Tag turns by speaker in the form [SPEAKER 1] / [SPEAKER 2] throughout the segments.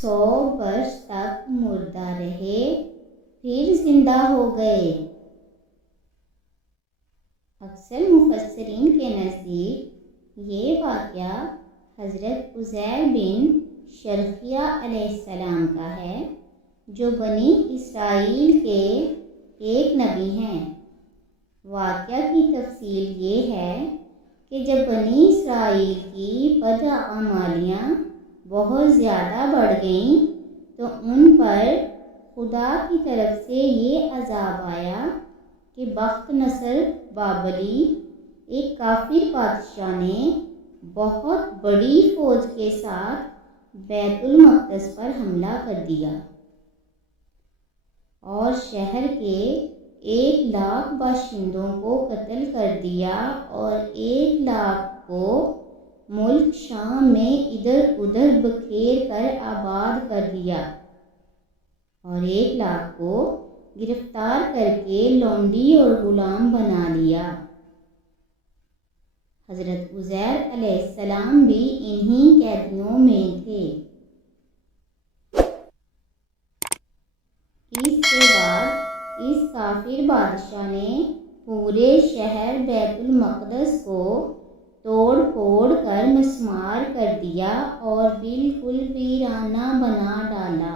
[SPEAKER 1] سو برس تک مردہ رہے، پھر زندہ ہو گئے۔ اکثر مفسرین کے نزدیک یہ واقعہ حضرت عزیر بن شرفیہ علیہ السلام کا ہے، جو بنی اسرائیل کے ایک نبی ہیں۔ واقعہ کی تفصیل یہ ہے کہ جب بنی اسرائیل کی بدعمالیاں بہت زیادہ بڑھ گئیں تو ان پر خدا کی طرف سے یہ عذاب آیا کہ بخت نصر بابلی، ایک کافر بادشاہ نے بہت بڑی فوج کے ساتھ بیت المقدس پر حملہ کر دیا اور شہر کے ایک لاکھ باشندوں کو قتل کر دیا اور ایک لاکھ کو ملک شام میں ادھر ادھر بکھیر کر آباد کر دیا اور ایک لاکھ کو گرفتار کر کے لونڈی اور غلام بنا لیا۔ حضرت عزیر علیہ السلام بھی انہی قیدیوں میں تھے۔ اس کے بعد اس کافر بادشاہ نے پورے شہر بیت المقدس کو توڑ پھوڑ کر مسمار کر دیا اور بالکل ویرانہ بنا ڈالا۔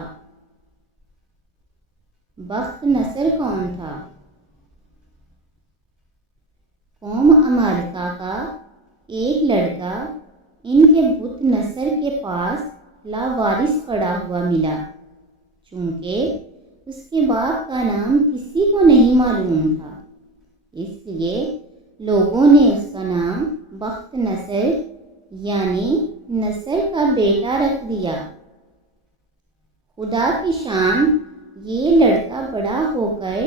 [SPEAKER 1] بخت نصر کون تھا؟ قوم امالکا کا ایک لڑکا، ان کے بت نصر کے پاس لاوارث پڑا ہوا ملا۔ چونکہ اس کے باپ کا نام کسی کو نہیں معلوم تھا، اس لیے لوگوں نے اس کا نام بخت نصر یعنی نصر کا بیٹا رکھ دیا۔ خدا کی شان، یہ لڑکا بڑا ہو کر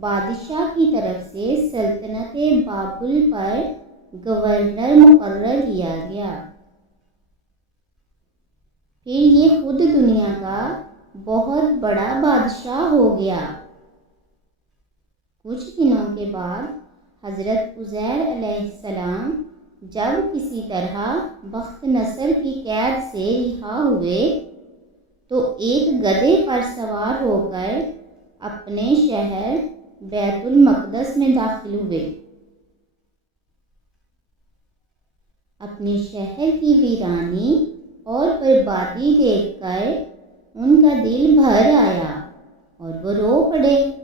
[SPEAKER 1] بادشاہ کی طرف سے سلطنت بابل پر گورنر مقرر کیا گیا۔ پھر یہ خود دنیا کا بہت بڑا بادشاہ ہو گیا۔ کچھ دنوں کے بعد حضرت عزیر علیہ السلام جب کسی طرح بخت نصر کی قید سے رہا ہوئے تو ایک گدے پر سوار ہو کر اپنے شہر بیت المقدس میں داخل ہوئے۔ اپنے شہر کی ویرانی اور بربادی دیکھ کر ان کا دل بھر آیا اور وہ رو پڑے۔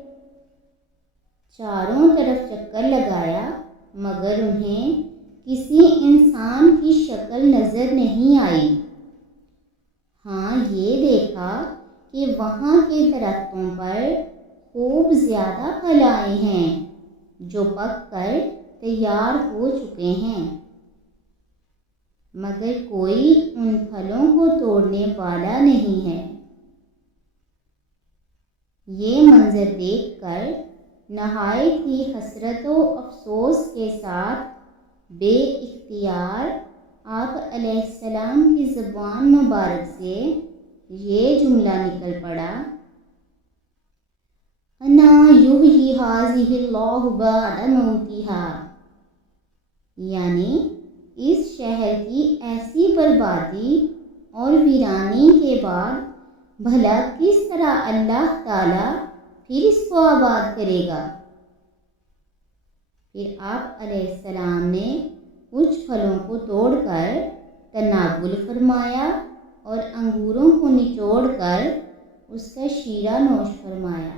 [SPEAKER 1] چاروں طرف چکر لگایا، مگر انہیں کسی انسان کی شکل نظر نہیں آئی۔ ہاں یہ دیکھا کہ وہاں کے درختوں پر خوب زیادہ پھل آئے ہیں، جو پک کر تیار ہو چکے ہیں۔ مگر کوئی ان پھلوں کو توڑنے والا نہیں ہے۔ یہ منظر دیکھ کر نہایت ہی حسرت و افسوس کے ساتھ بے اختیار آپ علیہ السلام کی زبان مبارک سے یہ جملہ نکل پڑا۔ انا یحیی ہذہ اللہ بعد موتہا۔ یعنی اس شہر کی ایسی بربادی اور ویرانی کے بعد بھلا کس طرح اللہ تعالیٰ پھر اس کو آباد کرے گا۔ پھر آپ علیہ السلام نے کچھ پھلوں کو توڑ کر تناول فرمایا اور انگوروں کو نچوڑ کر اس کا شیرہ نوش فرمایا۔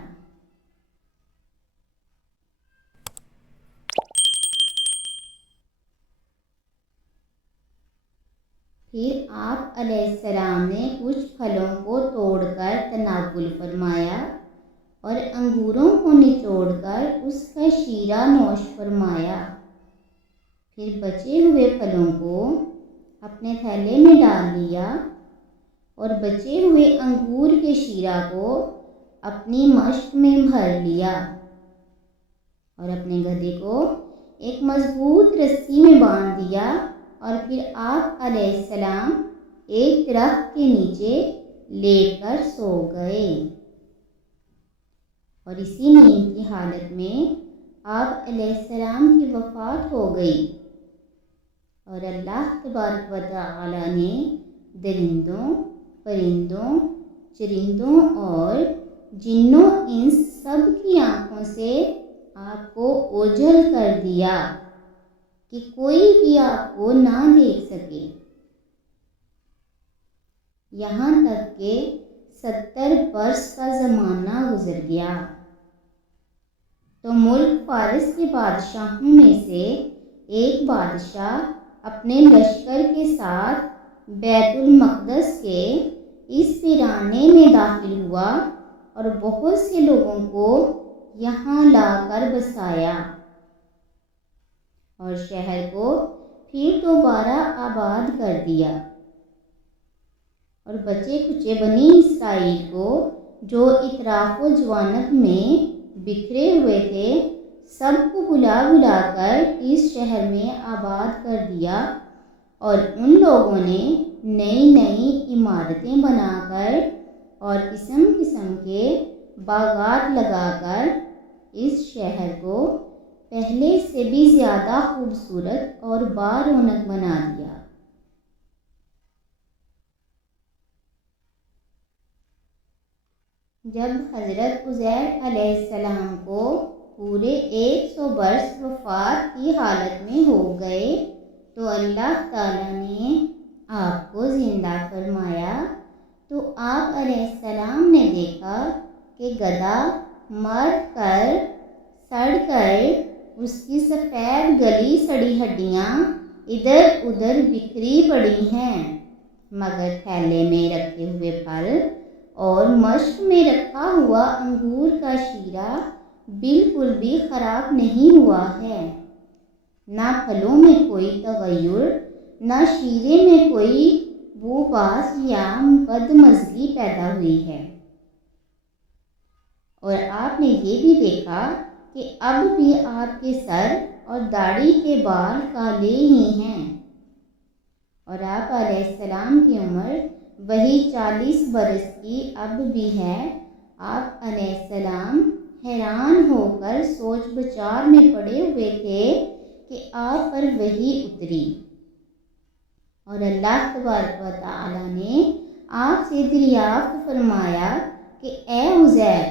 [SPEAKER 1] پھر آپ علیہ السلام نے کچھ پھلوں کو توڑ کر تناول فرمایا۔ اور انگوروں کو نچوڑ کر اس کا شیرہ نوش فرمایا۔ پھر بچے ہوئے پھلوں کو اپنے تھیلے میں ڈال لیا اور بچے ہوئے انگور کے شیرہ کو اپنی مشق میں بھر لیا اور اپنے گدھے کو ایک مضبوط رسی میں باندھ دیا اور پھر آپ علیہ السلام ایک درخت کے نیچے لیٹ کر سو گئے۔ اور اسی نیند کی حالت میں آپ علیہ السلام کی وفات ہو گئی۔ اور اللہ تبارک و تعالی نے درندوں، پرندوں، چرندوں اور جنوں، ان سب کی آنکھوں سے آپ کو اوجھل کر دیا کہ کوئی بھی آپ کو نہ دیکھ سکے۔ یہاں تک کہ ستر برس کا زمانہ گزر گیا۔ تو ملک فارس کے بادشاہوں میں سے ایک بادشاہ اپنے لشکر کے ساتھ بیت المقدس کے اس ویرانے میں داخل ہوا اور بہت سے لوگوں کو یہاں لا کر بسایا اور شہر کو پھر دوبارہ آباد کر دیا اور بچے کچے بنی اسرائیل کو جو اطراف و جوانت میں بکھرے ہوئے تھے، سب کو بلا بلا کر اس شہر میں آباد کر دیا اور ان لوگوں نے نئی نئی عمارتیں بنا کر اور قسم قسم کے باغات لگا کر اس شہر کو پہلے سے بھی زیادہ خوبصورت اور بارونق بنا دیا۔ جب حضرت عزیر علیہ السلام کو پورے ایک سو برس وفات کی حالت میں ہو گئے، تو اللہ تعالیٰ نے آپ کو زندہ فرمایا۔ تو آپ علیہ السلام نے دیکھا کہ گدا مر کر سڑ کر اس کی سفید گلی سڑی ہڈیاں ادھر ادھر بکھری پڑی ہیں، مگر تھیلے میں رکھے ہوئے پھل اور مشق میں رکھا ہوا انگور کا شیرہ بالکل بھی خراب نہیں ہوا ہے۔ نہ پھلوں میں کوئی تغیر، نہ شیرے میں کوئی بو باس یا بدمزگی پیدا ہوئی ہے۔ اور آپ نے یہ بھی دیکھا کہ اب بھی آپ کے سر اور داڑھی کے بال کالے ہی ہیں۔ اور آپ علیہ السلام کی عمر وہی چالیس برس کی اب بھی ہے۔ آپ علیہ السلام حیران ہو کر سوچ بچار میں پڑے ہوئے تھے کہ آپ پر وہی اتری۔ اور اللہ تبارک و تعالیٰ نے آپ سے دریافت فرمایا کہ اے عزیر،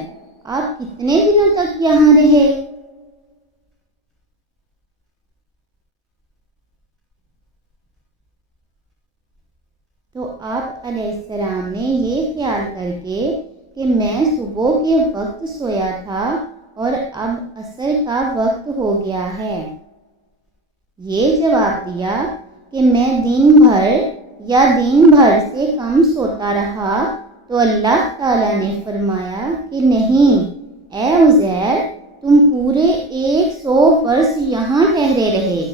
[SPEAKER 1] آپ کتنے دنوں تک یہاں رہے تو آپ علیہ السلام نے یہ خیال کر کے کہ میں صبح کے وقت سویا تھا اور اب عصر کا وقت ہو گیا ہے۔ یہ جواب دیا کہ میں دن بھر یا دن بھر سے کم سوتا رہا تو اللہ تعالیٰ نے فرمایا کہ نہیں، اے عزیر، تم پورے ایک سو برس یہاں ٹھہرے رہے۔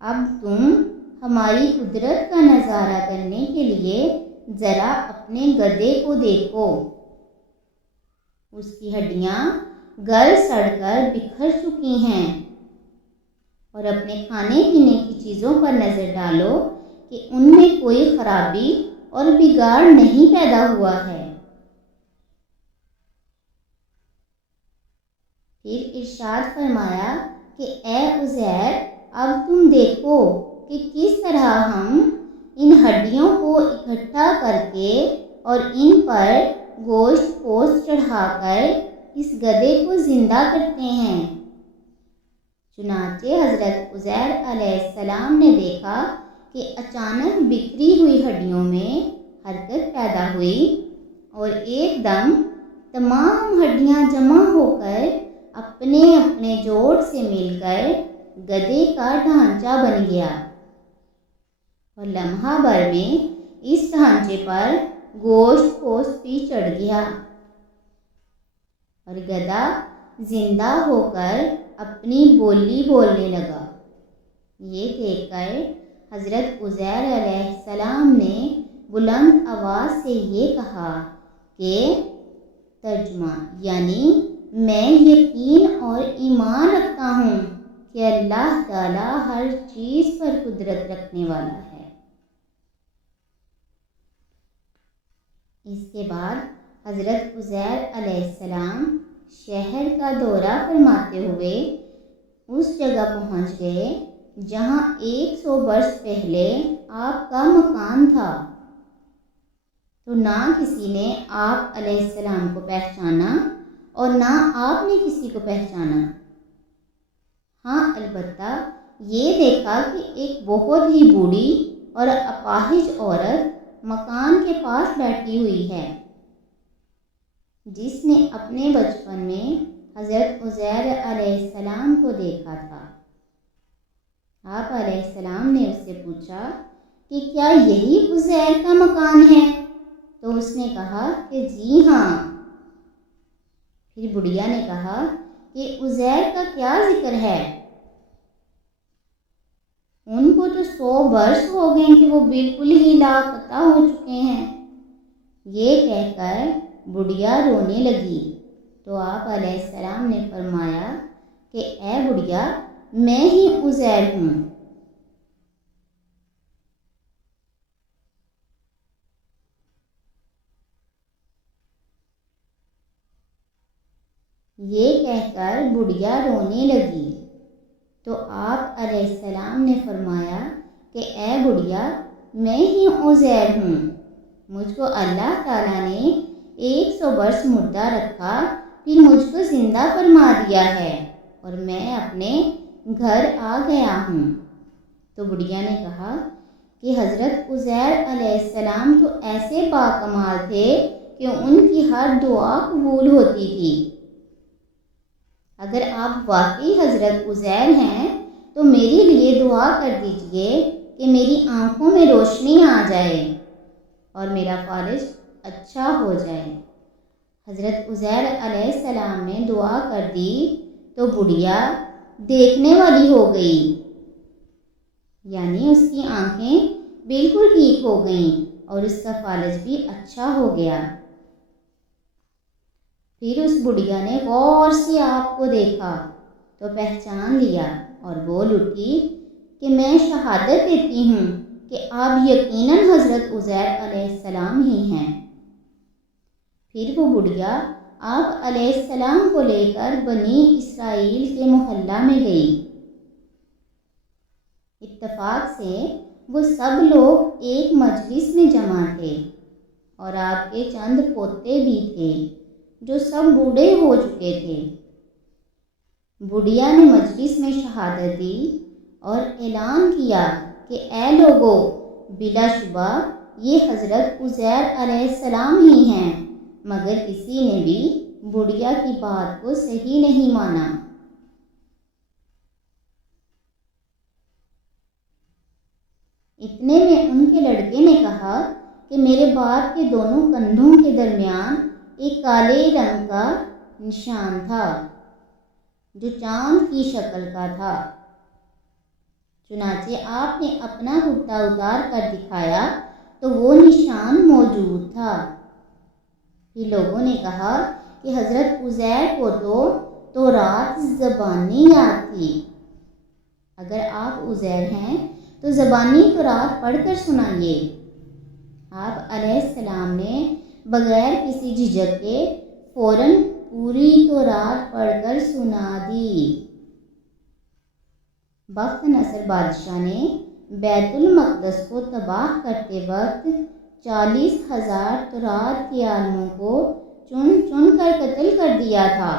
[SPEAKER 1] اب تم ہماری قدرت کا نظارہ کرنے کے لیے ذرا اپنے گدے کو دیکھو۔ اس کی ہڈیاں گل سڑ کر بکھر چکی ہیں۔ اور اپنے کھانے پینے کی چیزوں پر نظر ڈالو کہ ان میں کوئی خرابی اور بگاڑ نہیں پیدا ہوا ہے۔ پھر ارشاد فرمایا کہ اے عزیر، اب تم دیکھو۔ کہ کس طرح ہم ان ہڈیوں کو اکٹھا کر کے اور ان پر گوشت پوست چڑھا کر اس گدے کو زندہ کرتے ہیں۔ چنانچہ حضرت عزیر علیہ السلام نے دیکھا کہ اچانک بکھری ہوئی ہڈیوں میں حرکت پیدا ہوئی اور ایک دم تمام ہڈیاں جمع ہو کر اپنے اپنے جوڑ سے مل کر گدے کا ڈھانچہ بن گیا۔ اور لمحہ بھر میں اس ڈھانچے پر گوشت پوست بھی چڑھ گیا۔ اور گدا زندہ ہو کر اپنی بولی بولنے لگا۔ یہ دیکھ کر حضرت عزیر علیہ السلام نے بلند آواز سے یہ کہا کہ ترجمہ یعنی میں یقین اور ایمان رکھتا ہوں کہ اللہ تعالیٰ ہر چیز پر قدرت رکھنے والا ہے۔ اس کے بعد حضرت عزیر علیہ السلام شہر کا دورہ فرماتے ہوئے اس جگہ پہنچ گئے جہاں ایک سو برس پہلے آپ کا مکان تھا۔ تو نہ کسی نے آپ علیہ السلام کو پہچانا اور نہ آپ نے کسی کو پہچانا۔ ہاں البتہ یہ دیکھا کہ ایک بہت ہی بوڑھی اور اپاہج عورت مکان کے پاس بیٹھی ہوئی ہے۔ جس نے اپنے بچپن میں حضرت عزیر علیہ السلام کو دیکھا تھا۔ آپ علیہ السلام نے اس سے پوچھا کہ کیا یہی عزیر کا مکان ہے؟ تو اس نے کہا کہ جی ہاں۔ پھر بڑھیا نے کہا کہ عزیر کا کیا ذکر ہے؟ ان کو تو سو برس ہو گئے کہ وہ بالکل ہی لاپتہ ہو چکے ہیں۔ یہ کہہ کر بڑھیا رونے لگی۔ تو آپ علیہ السلام نے فرمایا کہ، اے بڑھیا، میں ہی عزیر ہوں۔ یہ کہہ کر بڑھیا رونے لگی۔ تو آپ علیہ السلام نے فرمایا کہ اے بڑھیا میں ہی عزیر ہوں۔ مجھ کو اللہ تعالیٰ نے ایک سو برس مردہ رکھا، پھر مجھ کو زندہ فرما دیا ہے اور میں اپنے گھر آ گیا ہوں۔ تو بڑھیا نے کہا کہ حضرت عزیر علیہ السلام تو ایسے باکمال تھے کہ ان کی ہر دعا قبول ہوتی تھی۔ اگر آپ واقعی حضرت عزیر ہیں، تو میرے لیے دعا کر دیجیے کہ میری آنکھوں میں روشنی آ جائے اور میرا فالج اچھا ہو جائے۔ حضرت عزیر علیہ السلام نے دعا کر دی تو بڑھیا دیکھنے والی ہو گئی۔ یعنی اس کی آنکھیں بالکل ٹھیک ہو گئیں اور اس کا فالج بھی اچھا ہو گیا۔ پھر اس بڑھیا نے غور سے آپ کو دیکھا تو پہچان لیا اور بول اٹھی کہ میں شہادت دیتی ہوں کہ آپ یقیناً حضرت عزیر علیہ السلام ہی ہیں۔ پھر وہ بڑھیا آپ علیہ السلام کو لے کر بنی اسرائیل کے محلہ میں گئی۔ اتفاق سے وہ سب لوگ ایک مجلس میں جمع تھے اور آپ کے چند پوتے بھی تھے۔ جو سب بوڑھے ہو چکے تھے۔ بڑھیا نے مجلس میں شہادت دی اور اعلان کیا کہ اے لوگو، بلا شبہ یہ حضرت عزیر علیہ السلام ہی ہیں، مگر کسی نے بھی بڑھیا کی بات کو صحیح نہیں مانا۔ اتنے میں ان کے لڑکے نے کہا کہ میرے باپ کے دونوں کندھوں کے درمیان ایک کالے رنگ کا نشان تھا جو چاند کی شکل کا تھا۔ چنانچہ آپ نے اپنا کرتا اتار کر دکھایا تو وہ نشان موجود تھا۔ پھر لوگوں نے کہا کہ حضرت عزیر کو تو تو رات زبانی یاد تھی۔ اگر آپ عزیر ہیں تو زبانی تو رات پڑھ کر سنائیے۔ آپ علیہ السلام نے بغیر کسی جھجک کے فوراً پوری تو رات پڑھ کر سنا دی۔ بخت نصر بادشاہ نے بیت المقدس کو تباہ کرتے وقت چالیس ہزار تورات کے عالموں کو چن چن کر قتل کر دیا تھا۔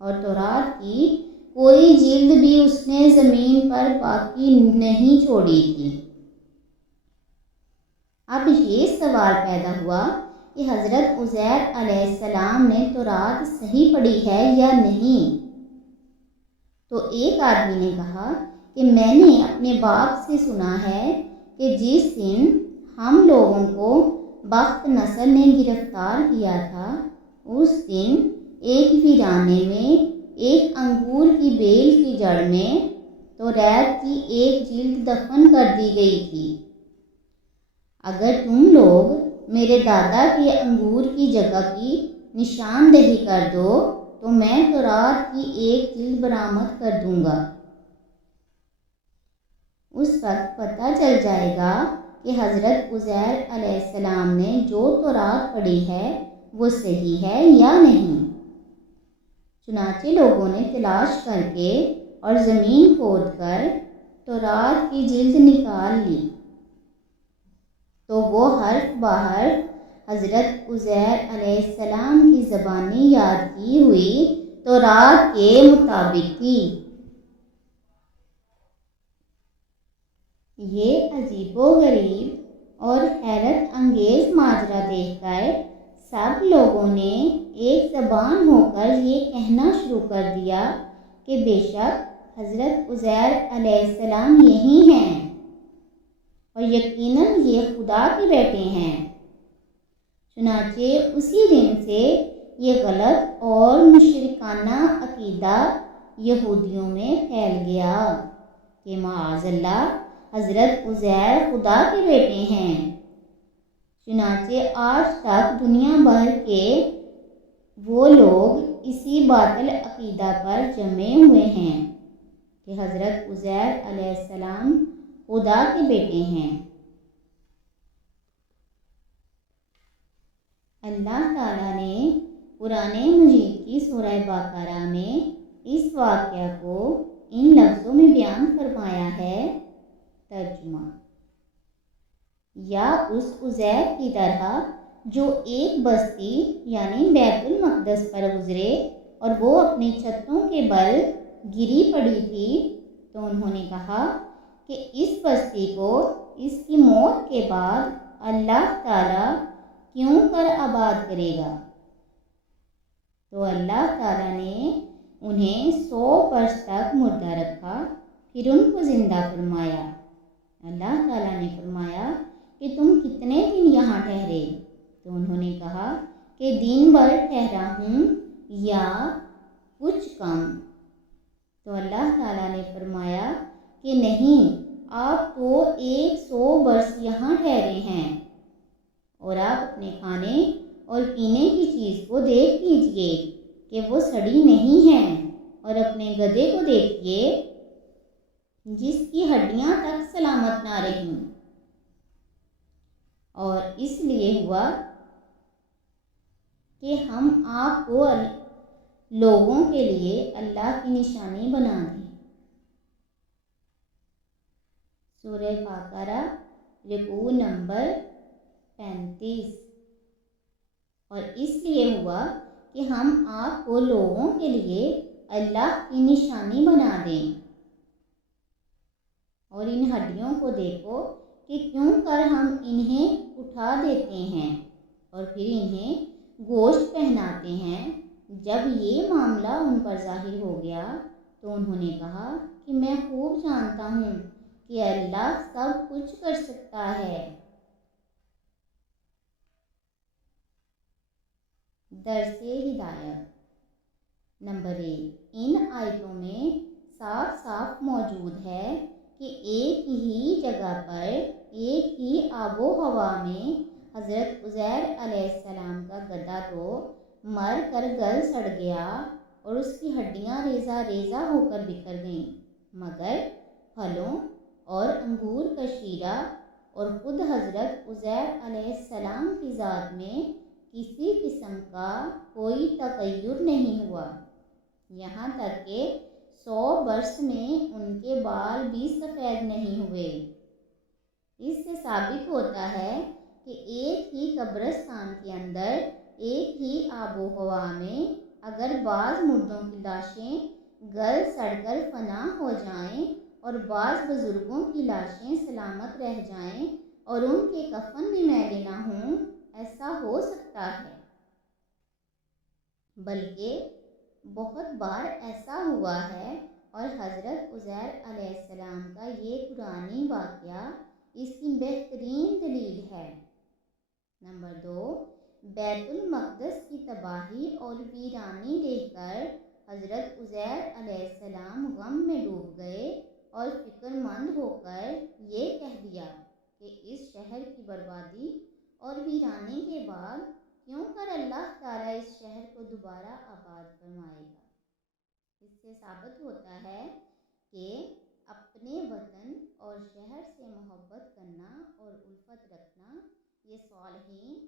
[SPEAKER 1] اور تورات کی کوئی جلد بھی اس نے زمین پر باقی نہیں چھوڑی تھی۔ اب یہ سوال پیدا ہوا کہ حضرت عزیر علیہ السلام نے تو رات صحیح پڑھی ہے یا نہیں؟ تو ایک آدمی نے کہا کہ میں نے اپنے باپ سے سنا ہے کہ جس دن ہم لوگوں کو بخت نصر نے گرفتار کیا تھا، اس دن ایک ویرانے میں ایک انگور کی بیل کی جڑ میں تو ریت کی ایک جلد دفن کر دی گئی تھی۔ اگر تم لوگ میرے دادا کے انگور کی جگہ کی نشاندہی کر دو، تو میں تورات کی ایک جلد برآمد کر دوں گا۔ اس وقت پتہ چل جائے گا کہ حضرت عزیر علیہ السلام نے جو تورات پڑھی ہے، وہ صحیح ہے یا نہیں۔ چنانچہ لوگوں نے تلاش کر کے اور زمین کھود کر تورات کی جلد نکال لی۔ تو وہ حرف بحرف حضرت عزیر علیہ السلام کی زبانی یاد کی ہوئی تو رات کے مطابق تھی۔ یہ عجیب و غریب اور حیرت انگیز ماجرا دیکھ کر سب لوگوں نے ایک زبان ہو کر یہ کہنا شروع کر دیا کہ بے شک حضرت عزیر علیہ السلام یہی ہیں۔ اور یقیناً یہ خدا کے بیٹے ہیں۔ چنانچہ اسی دن سے یہ غلط اور مشرکانہ عقیدہ یہودیوں میں پھیل گیا کہ معاذ اللہ حضرت عزیر خدا کے بیٹے ہیں۔ چنانچہ آج تک دنیا بھر کے وہ لوگ اسی باطل عقیدہ پر جمے ہوئے ہیں کہ حضرت عزیر علیہ السلام خدا کے بیٹے ہیں۔ اللہ تعالیٰ نے قرآن مجید کی سورہ باقارہ میں اس واقعہ کو ان لفظوں میں بیان فرمایا ہے۔ ترجمہ۔ یا اس عزیر کی طرح جو ایک بستی یعنی بیت المقدس پر گزرے اور وہ اپنی چھتوں کے بل گری پڑی تھی تو انہوں نے کہا کہ اس بستی کو، اس کی موت کے بعد اللہ تعالیٰ کیوں کر آباد کرے گا؟ تو اللہ تعالیٰ نے انہیں سو برس تک مردہ رکھا، پھر ان کو زندہ فرمایا۔ اللہ تعالیٰ نے فرمایا کہ تم کتنے دن یہاں ٹھہرے؟ تو انہوں نے کہا کہ دن بھر ٹھہرا ہوں یا کچھ کم۔ تو اللہ تعالیٰ نے فرمایا کہ نہیں آپ تو ایک سو برس یہاں ٹھہرے ہیں۔ اور آپ اپنے کھانے اور پینے کی چیز کو دیکھ لیجیے کہ وہ سڑی نہیں ہے اور اپنے گدے کو دیکھیے جس کی ہڈیاں تک سلامت نہ رہیں۔ اور اس لیے ہوا کہ ہم آپ کو لوگوں کے لیے اللہ کی نشانی بنا دیں۔ سورہ پاکارہ رکو نمبر پینتیس۔ اور اس لیے ہوا کہ ہم آپ کو لوگوں کے لیے اللہ کی نشانی بنا دیں۔ اور ان ہڈیوں کو دیکھو کہ کیوں کر ہم انہیں اٹھا دیتے ہیں اور پھر انہیں گوشت پہناتے ہیں۔ جب یہ معاملہ ان پر ظاہر ہو گیا تو انہوں نے کہا کہ میں خوب جانتا ہوں کہ اللہ سب کچھ کر سکتا ہے۔ درس ہدایت۔ نمبر ایک، ان آیتوں میں صاف صاف موجود ہے کہ ایک ہی جگہ پر ایک ہی آب و ہوا میں حضرت عزیر علیہ السلام کا گدا تو مر کر گل سڑ گیا اور اس کی ہڈیاں ریزہ ریزہ ہو کر بکھر گئیں۔ مگر پھلوں اور انگور کا شیرہ اور خود حضرت عزیر علیہ السلام کی ذات میں کسی قسم کا کوئی تغیر نہیں ہوا۔ یہاں تک کہ سو برس میں ان کے بال بھی سفید نہیں ہوئے۔ اس سے ثابت ہوتا ہے کہ ایک ہی قبرستان کے اندر، ایک ہی آب و ہوا میں اگر بعض مردوں کی لاشیں گل سڑ کر فنا ہو جائیں اور بعض بزرگوں کی لاشیں سلامت رہ جائیں اور ان کے کفن بھی میلے نہ ہوں، ایسا ہو سکتا ہے۔ بلکہ بہت بار ایسا ہوا ہے اور حضرت عزیر علیہ السلام کا یہ قرآنی واقعہ اس کی بہترین دلیل ہے۔ نمبر دو، بیت المقدس کی تباہی اور ویرانی دیکھ کر حضرت عزیر علیہ السلام غم میں ڈوب گئے اور فکر مند ہو کر یہ کہہ دیا کہ اس شہر کی بربادی اور ویرانی کے بعد کیوں کر اللہ تعالیٰ اس شہر کو دوبارہ آباد فرمائے گا؟ اس سے ثابت ہوتا ہے کہ اپنے وطن اور شہر سے محبت کرنا اور الفت رکھنا یہ صالحین